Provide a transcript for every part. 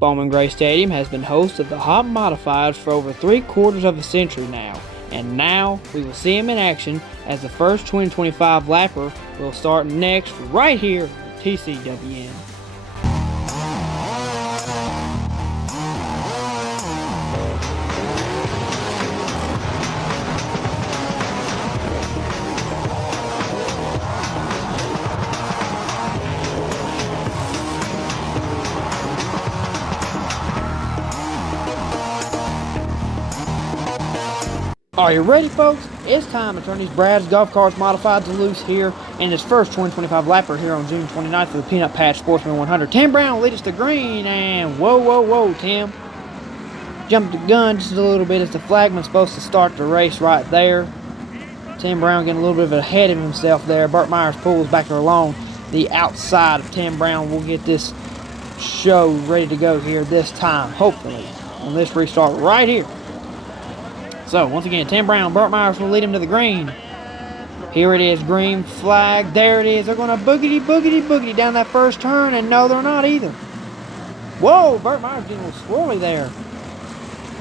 Bowman Gray Stadium has been host of the Hot Modifieds for over 3/4 of a century now, and now we will see him in action as the first 2025 lapper will start next right here on TCWN. Are you ready, folks? It's time to turn these Brad's Golf Carts Modifieds loose here in this first 2025 lapper here on June 29th for the Peanut Patch Sportsman 100. Tim Brown will lead us to green, and whoa, Tim. Jumped the gun just a little bit as the flagman's supposed to start the race right there. Tim Brown getting a little bit ahead of himself there. Burt Myers pulls back along the outside of Tim Brown. We'll get this show ready to go here this time, hopefully, on this restart right here. So, once again, Tim Brown, Burt Myers will lead him to the green. Here it is, green flag. There it is. They're going to boogity down that first turn, and no, they're not either. Whoa, Burt Myers getting a little swirly there.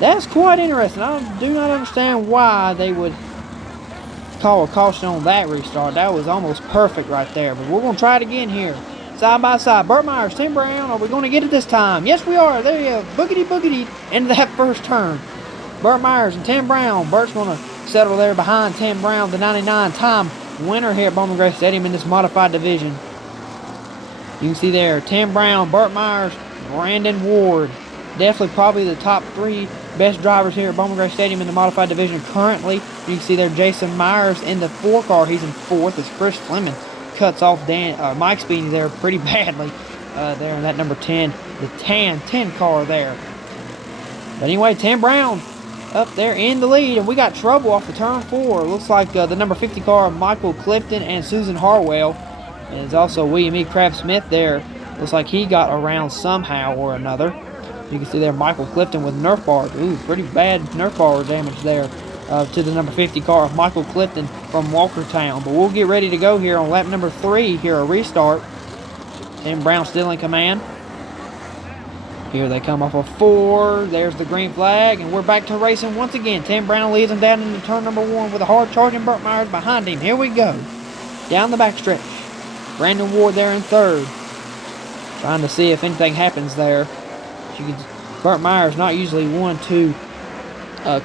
That's quite interesting. I do not understand why they would call a caution on that restart. That was almost perfect right there, but we're going to try it again here. Side by side, Burt Myers, Tim Brown. Are we going to get it this time? Yes, we are. There you go. Boogity into that first turn. Burt Myers and Tim Brown. Burt's going to settle there behind Tim Brown, the 99-time winner here at Bowman Gray Stadium in this modified division. You can see there, Tim Brown, Burt Myers, Brandon Ward. Definitely probably the top three best drivers here at Bowman Gray Stadium in the modified division currently. You can see there Jason Myers in the 4 car. He's in 4th as Chris Fleming cuts off Mike Speedy there pretty badly there in that number 10, the tan 10 car there. But anyway, Tim Brown up there in the lead, and we got trouble off of turn 4. Looks like the number 50 car, Michael Clifton and Susan Harwell. And there's also William E. Crab Smith there. Looks like he got around somehow or another. You can see there Michael Clifton with Nerf bars. Ooh, pretty bad Nerf bar damage there to the number 50 car of Michael Clifton from Walkertown. But we'll get ready to go here on lap number 3 here, a restart. Tim Brown still in command. Here they come off of 4. There's the green flag, and we're back to racing once again. Tim Brown leads them down into turn number 1 with a hard charging Burt Myers behind him. Here we go. Down the backstretch. Brandon Ward there in 3rd. Trying to see if anything happens there. Burt Myers not usually one to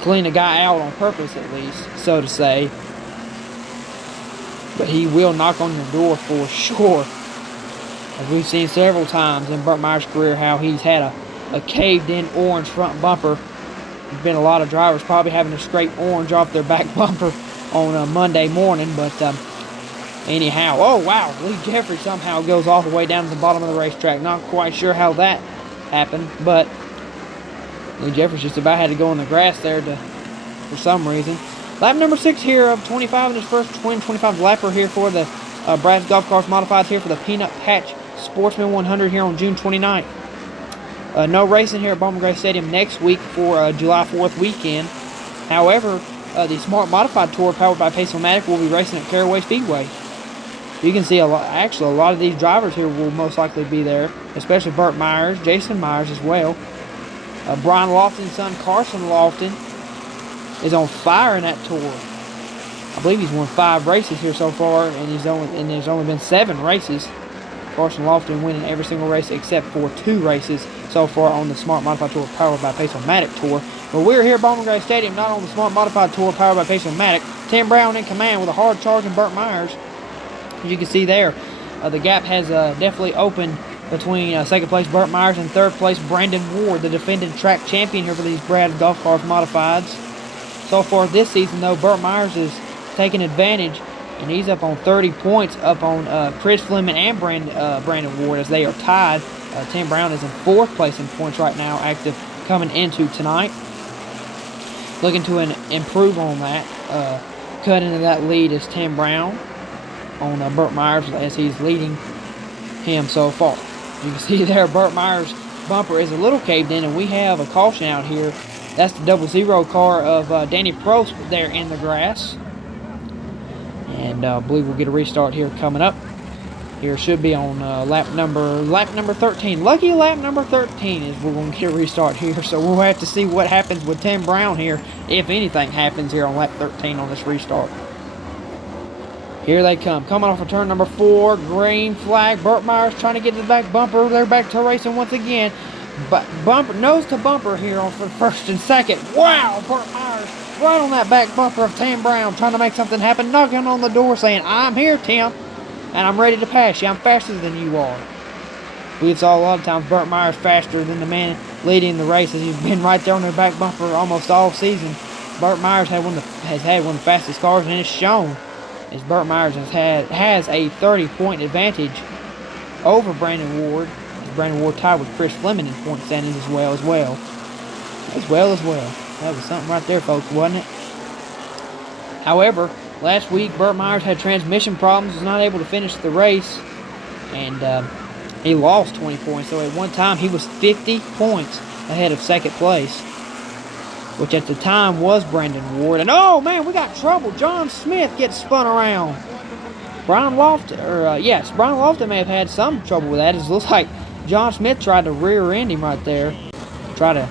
clean a guy out on purpose, at least, so to say. But he will knock on your door for sure. As we've seen several times in Burt Myers' career, how he's had a caved-in orange front bumper. There's been a lot of drivers probably having to scrape orange off their back bumper on a Monday morning. But anyhow, oh wow, Lee Jeffrey somehow goes all the way down to the bottom of the racetrack. Not quite sure how that happened, but Lee Jeffrey just about had to go in the grass there for some reason. Lap number 6 here of 25 in his first 2025 lapper here for the Brad's Golf Carts Modifieds here for the Peanut Patch Sportsman 100 here on June 29th. No racing here at Bowman Gray Stadium next week for July 4th weekend. However, the Smart Modified Tour powered by Pace-O-Matic will be racing at Caraway Speedway. You can see a lot of these drivers here will most likely be there, especially Burt Myers, Jason Myers as well. Brian Lofton's son Carson Lofton is on fire in that tour. I believe he's won 5 races here so far, and there's only been 7 races. Carson Lofton winning every single race except for 2 races so far on the Smart Modified Tour powered by Pace-O-Matic Tour. But we're here at Bowman Gray Stadium, not on the Smart Modified Tour powered by Pace-O-Matic. Tim Brown in command with a hard charging Burt Myers. As you can see there, the gap has definitely opened between 2nd place Burt Myers and 3rd place Brandon Ward, the defending track champion here for these Brad Golf Carts Modifieds. So far this season, though, Burt Myers is taking advantage, and he's up on 30 points up on Chris Fleming and Brandon Ward as they are tied. Tim Brown is in 4th place in points right now, active coming into tonight. Looking to improve on that. Cut into that lead is Tim Brown on Burt Myers as he's leading him so far. You can see there Burt Myers' bumper is a little caved in, and we have a caution out here. That's the 00 car of Danny Prost there in the grass. And I believe we'll get a restart here coming up. Here should be on lap number 13. Lucky lap number 13 is we're going to get a restart here. So we'll have to see what happens with Tim Brown here, if anything happens here on lap 13 on this restart. Here they come. Coming off of turn number 4. Green flag. Burt Myers trying to get the back bumper. They're back to racing once again. But bumper, nose to bumper here on for first and second. Wow, Burt Myers right on that back bumper of Tim Brown, trying to make something happen, knocking on the door saying, "I'm here, Tim, and I'm ready to pass you. I'm faster than you are." We saw a lot of times Burt Myers faster than the man leading the race, as he's been right there on their back bumper almost all season. Burt Myers has had one of the fastest cars, and it's shown, as Burt Myers has a 30-point advantage over Brandon Ward. Brandon Ward tied with Chris Fleming in point standings as well. That was something right there, folks, wasn't it? However, last week Burt Myers had transmission problems, was not able to finish the race, and he lost 20 points. So at one time he was 50 points ahead of second place, which at the time was Brandon Ward. And oh man, we got trouble. John Smith gets spun around. Brian Lofton may have had some trouble with that. It looks like John Smith tried to rear end him right there. Try to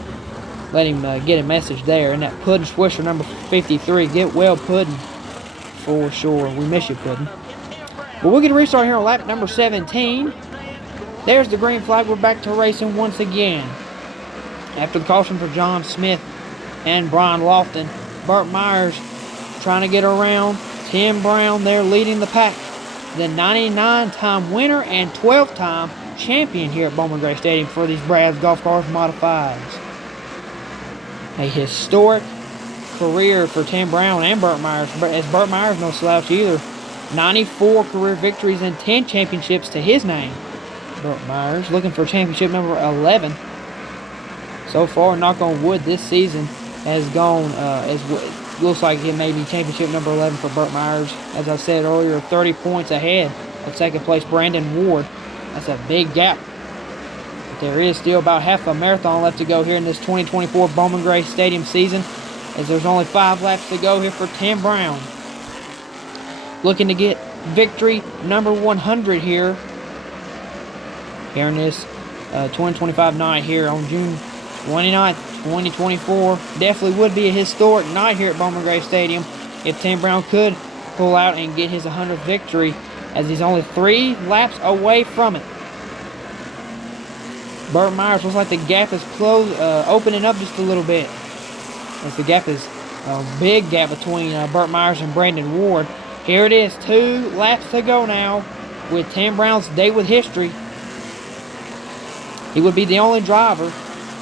let him get a message there. And that Puddin' Swisher number 53. Get well, Puddin'. For sure. We miss you, Puddin'. But we'll get a restart here on lap number 17. There's the green flag. We're back to racing once again. After the caution for John Smith and Brian Lofton, Burt Myers trying to get around Tim Brown there leading the pack. The 99-time winner and 12-time champion here at Bowman Gray Stadium for these Brad's Golf Cars Modifieds. A historic career for Tim Brown and Burt Myers, as Burt Myers no slouch either. 94 career victories and 10 championships to his name. Burt Myers looking for championship number 11. So far, knock on wood, this season has gone looks like it may be championship number 11 for Burt Myers. As I said earlier, 30 points ahead of second place Brandon Ward. That's a big gap. But there is still about half a marathon left to go here in this 2024 Bowman Gray Stadium season, as there's only 5 laps to go here for Tim Brown. Looking to get victory number 100 here in this 2025 night here on June 29th, 2024. Definitely would be a historic night here at Bowman Gray Stadium if Tim Brown could pull out and get his 100th victory, as he's only 3 laps away from it. Burt Myers looks like the gap is opening up just a little bit, as the gap is a big gap between Burt Myers and Brandon Ward. Here it is, 2 laps to go now with Tim Brown's day with history. He would be the only driver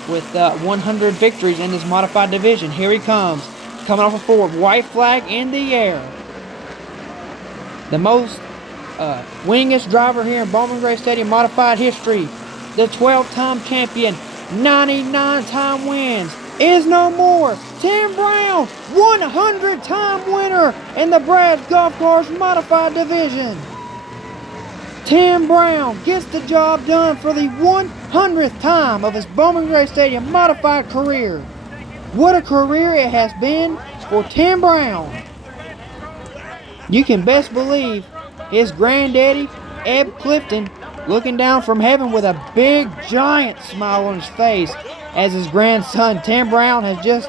with 100 victories in this modified division. Here he comes, coming off a forward. White flag in the air. The most winningest driver here in Bowman Gray Stadium modified history. The 12-time champion, 99-time wins, is no more. Tim Brown, 100-time winner in the Brad's Golf Cars Modified Division. Tim Brown gets the job done for the 100th time of his Bowman Gray Stadium modified career. What a career it has been for Tim Brown. You can best believe his granddaddy, Eb Clifton, looking down from heaven with a big, giant smile on his face, as his grandson, Tim Brown, has just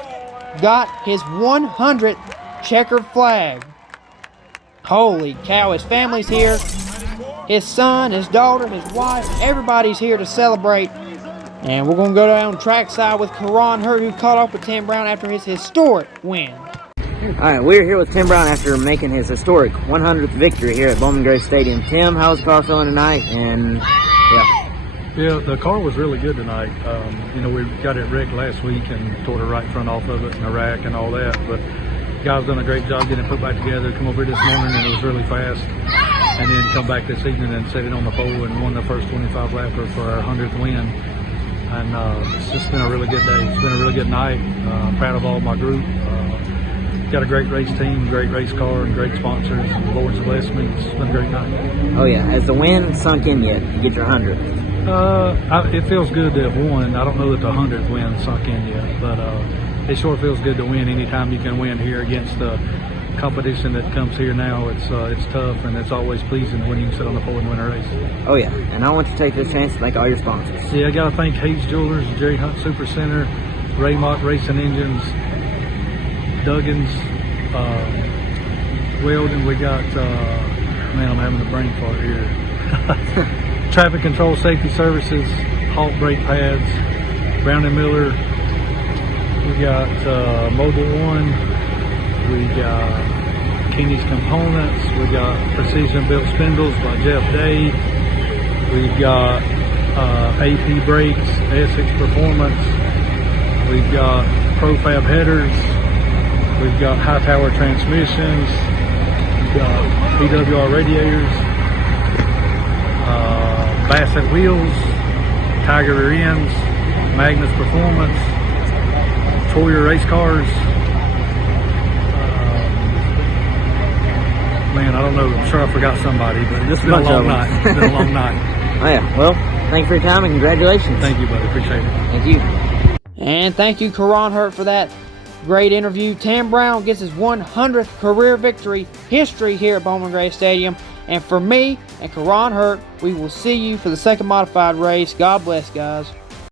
got his 100th checkered flag. Holy cow, his family's here. His son, his daughter, his wife, everybody's here to celebrate. And we're going to go down trackside with Karan Hurt, who caught up with Tim Brown after his historic win. Alright, we're here with Tim Brown after making his historic 100th victory here at Bowman Gray Stadium. Tim, how's the car feeling tonight? And yeah, the car was really good tonight. We got it wrecked last week and tore the right front off of it and the rack and all that. But the guys done a great job getting it put back together. Come over here this morning and it was really fast. And then come back this evening and set it on the pole and won the first 25 lapper for our 100th win. And it's just been a really good day. It's been a really good night. Proud of all my group. Got a great race team, great race car, and great sponsors. The Lord's blessed me. It's been a great night. Oh yeah, has the win sunk in yet? You get your 100th? It feels good to have won. I don't know that the 100th win sunk in yet, but it sure feels good to win anytime you can win here against the competition that comes here now, it's tough, and it's always pleasing when you can sit on the pole and win a race. Oh yeah, and I want to take this chance to thank all your sponsors. Yeah, I got to thank Hayes Jewelers, Jerry Hunt Super Center, Ray Mott Racing Engines, Duggins, Weldon. We got, man, I'm having a brain fart here. Traffic Control Safety Services, Halt Brake Pads, Brown and Miller. We got Mobile One. We got Keeney's Components. We got Precision Built Spindles by Jeff Day. We've got AP Brakes, Essex Performance. We've got Profab Headers. We've got High Tower Transmissions. We've got PWR Radiators. Bassett Wheels. Tiger Rear Ends. Magnus Performance. Toyer Race Cars. Man, I don't know. I'm sure I forgot somebody, but it's been a long night. It's been a long night. Oh yeah. Well, thank you for your time and congratulations. Thank you, buddy. Appreciate it. Thank you. And thank you, Karan Hurt, for that great interview. Tim Brown gets his 100th career victory history here at Bowman Gray Stadium. And for me and Karan Hurt, we will see you for the second modified race. God bless, guys.